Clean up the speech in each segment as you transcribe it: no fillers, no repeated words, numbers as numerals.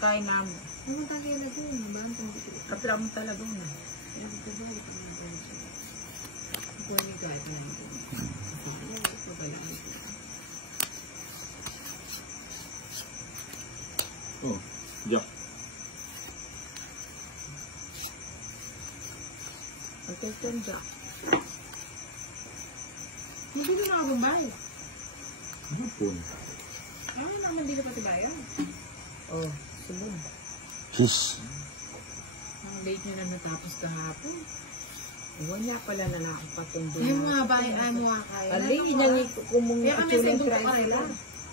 tayo na. Pumunta kayo na doon. Kapila mo talaga na. Oh, Jack. Okay, Jack. Hindi na nakabumbay. Ano po? Ay, naman di ka pati bayan. Oh, sunod. Cheese. Ang late nyo na natapos kahapon. Wala pala na nakapatundo. Ay, mga bayan, ay mga kaya. Ali, inani kumong kaya kami sa ibang kaarela.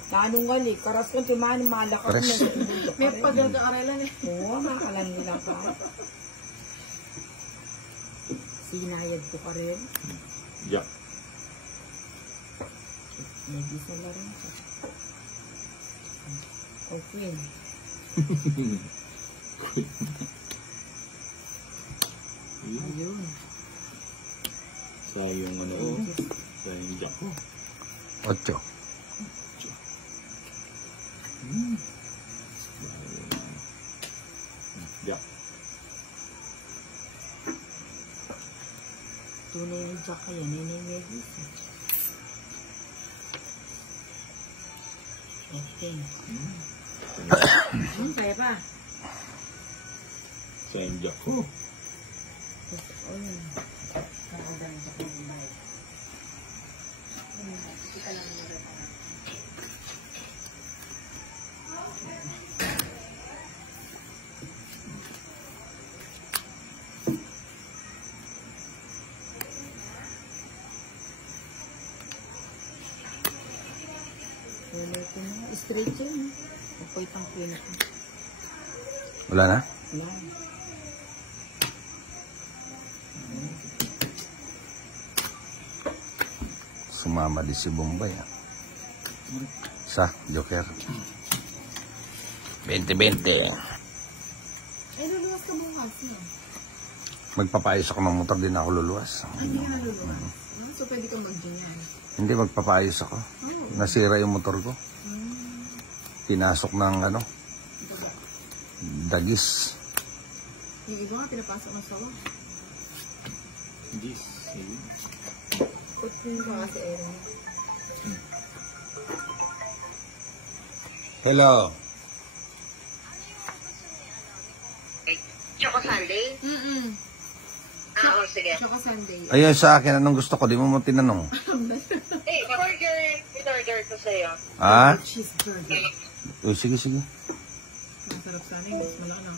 Tanong wali, karas kong tumahan, malakot na sa ibang May pagkakaarelan eh. Oo, makalan nila pa. Sinayad ko ka rin. Jack. May gisa na rin ka. Okay. Ayun. Sayang ano oh. Sayang Jack ko. 8. Jack. Tunay yung Jack kaya, nenay may gisa. Okay. Kaya pa. Sayang Jack ko. Ayun. Nakadami sa kumbay. Hindi ka lang narata. Wala ko na. Straight yun. Ako'y pang pinak. Wala na? Wala. Sumama di si Bombay. Sa Joker. 20-20. Ay, luluwas ka bukas na. Magpapayos ako ng motor, din ako luluwas. Hindi ka naluluwas. So, pwede kang mag-ganyan. Hindi, magpapayos ako. Nasira yung motor ko. Pinasok ng ano, dagis. Yung iba nga, pinapasok ng sawa. Yes. Kutin ko kasi Erin. Hello. Choco Sunday? Oo, sige. Choco Sunday. Ayun sa akin, anong gusto ko? Di mo tinanong. Eh, burger. In-order ko sa'yo. Ah? Cheeseburger. Uy, sige. Masarap sana yung mas malaki na.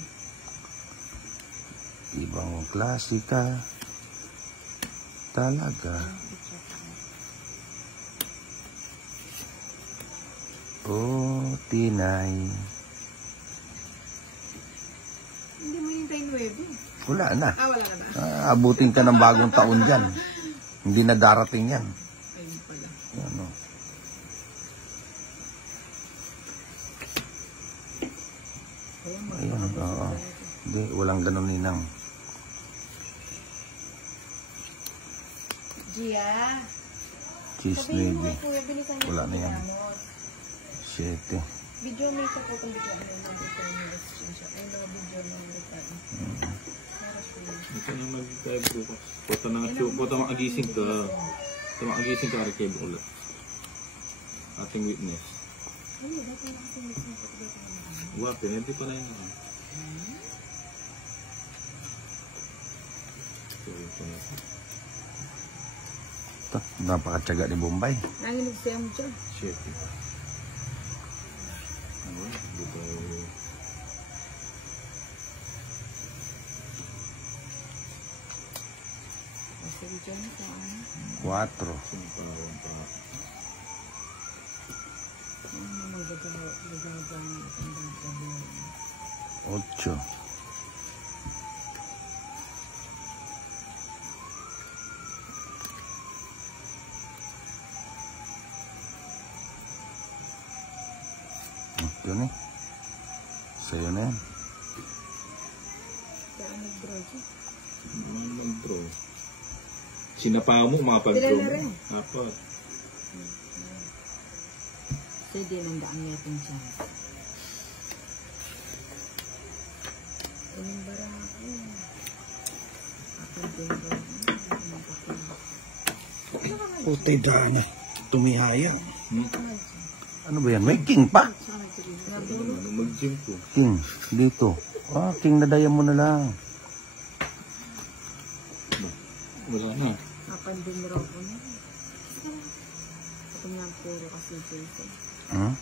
Ibang klasika. Talaga. Oh, tinay. Hindi mo hintayin 9. Wala na. Wala na ba? Abutin ka ng bagong taon dyan. Hindi na darating yan. Ayun pala. Ano? Ayan, oo. Hindi, walang ganun ninang. Gia. Cheese Sabihin mo lady. kay Kuya, bilisan niya. Wala na yan. Ramos. 7. Video may sa po kung bigyan mo ng ito yung listing siya. Ay, mga video ng listing. Ito na mag-drive bukas. Puta makagising ka. Puta makagising ka rin kayo ulit. Ating witness. Ay, dati na kasi listing ko. Wow, pinenti pa na yun. Ito, napakatyaga ni Bombay. Nanginig sa'yo mo dyan. Shit. Ano? Dito. Sige dyan ito. 4. Siniparawan pa. Ano magagawa ng itong bagay? 8. Yun eh. Sa'yo na yan. Saan nag-draw dyan? Nag-draw. Sinapa mo, mga pag-draw Sila na mo. rin. Apat. Sige, nandaan natin dyan. Kuning barako. Akong Putay dana. Tumihaya. Ano ba yan? May king pa? Mag-gym po. King. Dito. Ah, king na daya mo na lang. Wala na. Nakandun raw ko na. Ito nga puro kasi ito. Hmm?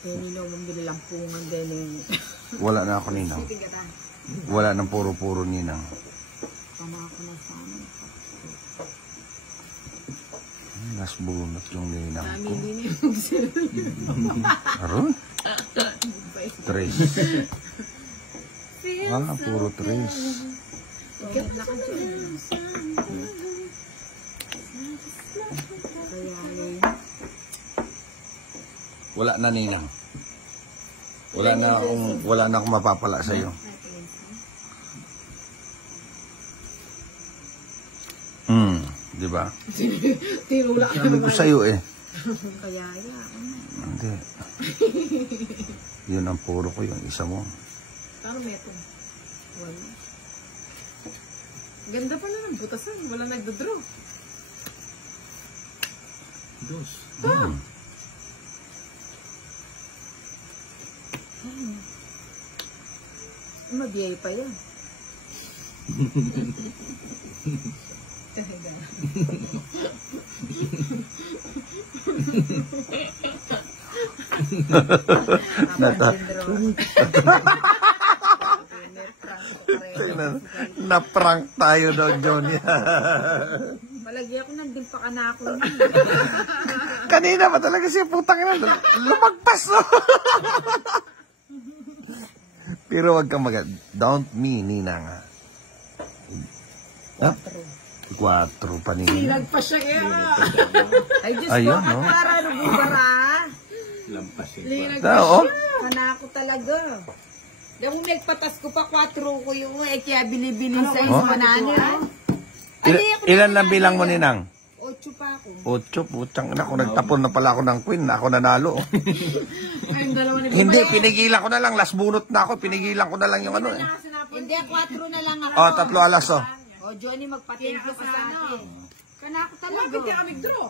Kaya ninaw mong nilalampungan din yung... Wala na ako ninang. Wala nang puro-puro ninang. Tama ako na sana. Nas bunot yung ninang ko. Dami din yung Aron? Tres. Ah, puro tres. Kaya laka dyan. Kaya yun. Wala na ninang. Wala na akong mapapala sa iyo. Di ba? Tinula ka Sabi ko sa iyo eh. Kaya yan. Hindi. Yun ang puro ko, yung isa mo. Parang meto. Wala. Ganda pala ng butasan. Wala nagdodraw. Dos. Mabiyay pa yan. Na-prank tayo daw, Johnny. Malagyan ko ng dimpa ka na ako. Kanina pa talaga siya putang ina. Lumagpas, no? Pero wag kang don't me, ninang. Ah? 4 pa ninang. Silag pa siya eh. Ay, Diyos Ayun, ko, no? para nabubara. Lampas yun. Lilag Ah, oh. Kana ako talaga. Dahil mo nagpatas ko pa 4 ko yung kaya binibilin sa Oh? banana. Ilan lang bilang mo, ninang? 8 pa ako. 8, putang ina. Kung nagtapon na pala ako ng queen, ako nanalo. Ay, yung dalawa na Hindi, pinigilan ko na lang. Last bunot na ako. Pinigilan ko na lang yung ano eh. Hindi, 4 na lang ako. Oh, 3 alas, oh. O, Johnny, magpa-thank you ka sa akin. Kana ako talaga. Bakit ka kami draw?